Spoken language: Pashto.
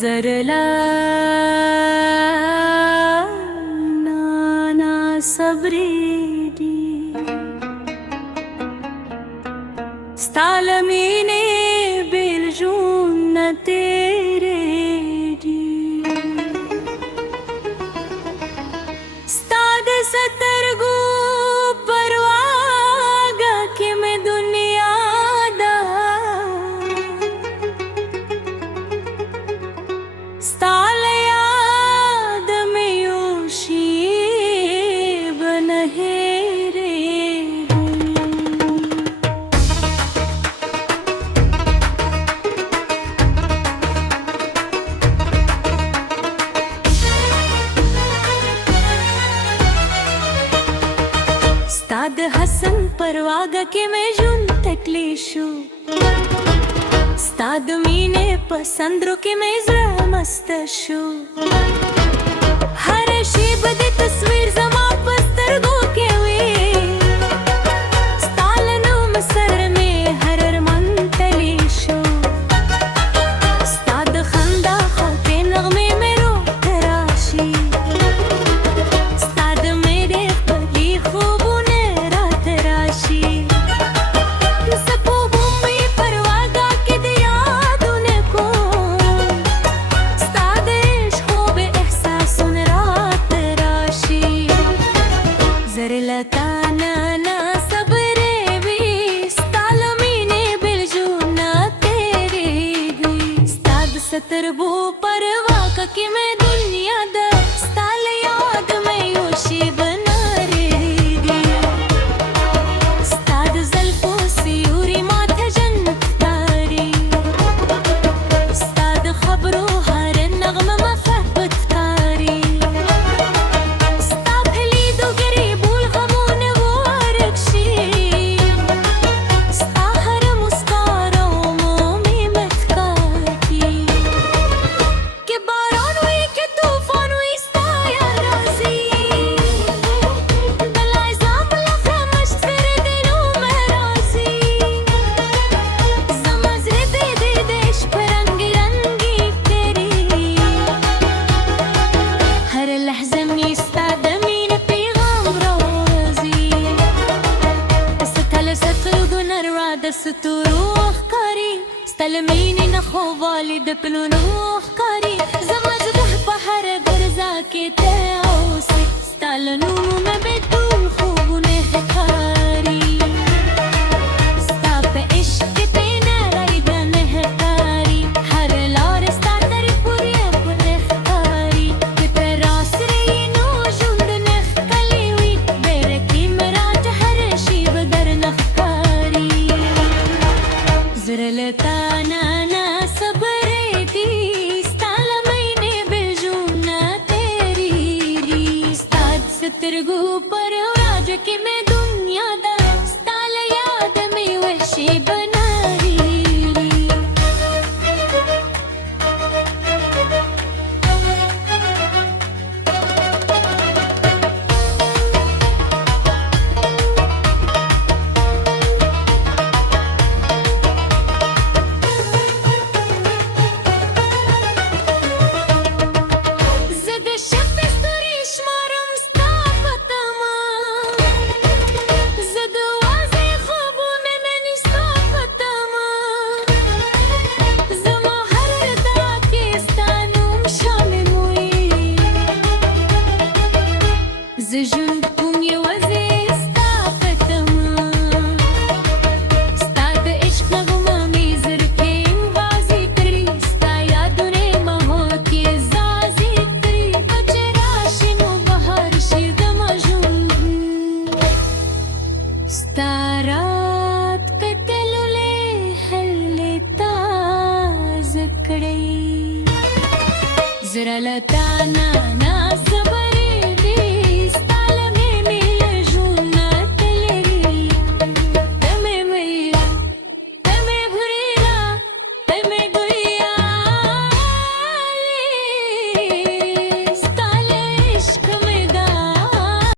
زرلا نانا صبريدي ستعلميني بالجنة تريدي استعد سترجو परवागा कि मैं दुनिया दा स्ताल याद में योशी बनहेरे استاد حسن परवागा कि मैं जुन तकलीशु استاد मीने पसंदरो कि मैं जरा मस्तशु हर शी बदी तस्वीर जमा पस्तर गो के वे स्तालनु मसर में हरर मन तलीशु استاد खंदा खो के नगमे में रो तराशी استاد मेरे पली खूब तरबू परवागा कि मैं दुनिया दा स्ताल याद में योशी बना रेगी स्ताद ज़ल्फो सियूरी माथे जन्नत तारी स्ताद खबरो हर नगम मफहबत तारी स्ताद लीदो गरीबुल गमून वो रक्षी स्ताहर मुस्कारो मोमी मतकाकी ستروح كاري استلميني نخو والد بلونوح كاري زمج بحر غرزا के तेओसी استلنو में बेतुल खूब नहकारी स्ताप इश्क ते नाराई नहकारी हर लार स्तादर पूरी अपनहकारी के पेरास रे नो जुंद नखलीवी बेरकी मराज हर शीब दर नखकारी زرلتا नाना सबरेदी स्ताल महीने बिलजुना तेरी स्ताद सतरगु परवाज कि मैं दुनिया दा स्ताल याद में वहशी बना زجن